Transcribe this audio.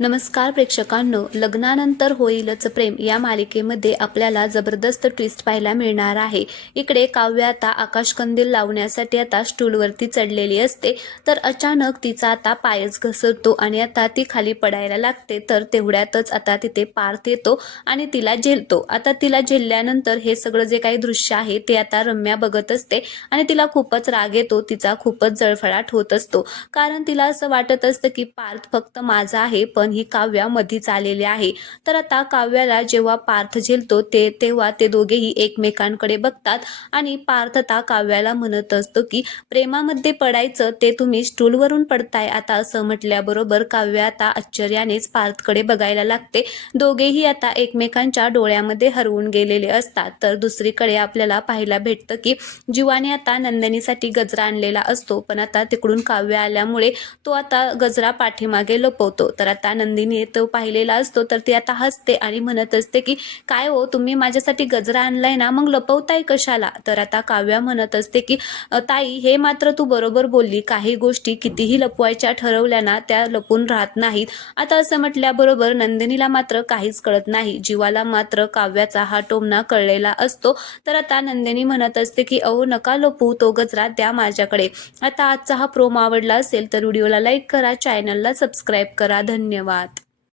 नमस्कार प्रेक्षकांनो, लग्नानंतर होईलच प्रेम या मालिकेमध्ये आपल्याला जबरदस्त ट्विस्ट पाहायला मिळणार आहे। इकडे काव्य आता आकाशकंदील लावण्यासाठी आता स्टूलवरती चढलेली असते, तर अचानक तिचा आता पायच घसरतो आणि आता ती खाली पडायला लागते। तर तेवढ्यातच आता तिथे पार्थ येतो आणि तिला झेलतो। आता तिला झेलल्यानंतर हे सगळं जे काही दृश्य आहे ते आता रम्या बघत असते आणि तिला खूपच राग येतो, तिचा खूपच जळफळाट होत असतो, कारण तिला असं वाटत असतं की पार्थ फक्त माझा आहे, पण ही काव्या मधीच आलेली आहे। तर आता काव्याला जेव्हा पार्थ झेलतो तेव्हा ते दोघेही एकमेकांकडे बघतात आणि पार्थ आता काव्याला म्हणत असतो की प्रेमामध्ये पडायचं ते तुम्ही स्टूलवरून पडताय। आता असं म्हटल्याबरोबर काव्या आता आश्चर्यानेच पार्थकडे बघायला लागते। दोघेही आता एकमेकांच्या डोळ्यामध्ये हरवून गेलेले असतात। तर दुसरीकडे आपल्याला पाहायला भेटतं की जीवाने आता नंदिनीसाठी गजरा आणलेला असतो, पण आता तिकडून काव्य आल्यामुळे तो आता गजरा पाठीमागे लपवतो। तर आता नंदिनी तो पाहिलेला असतो, तर ती आता हसते आणि म्हणत असते की काय हो, तुम्ही माझ्यासाठी गजरा आणलाय ना, मग लपवताय कशाला? तर आता काव्या म्हणत असते की ताई, हे मात्र तू बरोबर बोलली, काही गोष्टी कितीही लपवायच्या ठरवल्या ना त्या लपून राहत नाहीत। आता असं म्हटल्याबरोबर नंदिनीला मात्र काहीच कळत नाही, जीवाला मात्र काव्याचा हा टोमणा कळलेला असतो। तर आता नंदिनी म्हणत असते की अहो नका लपू, तो गजरा द्या माझ्याकडे। आता आजचा हा प्रोमो आवडला असेल तर व्हिडिओला लाईक करा, चॅनलला सबस्क्राईब करा। धन्यवाद।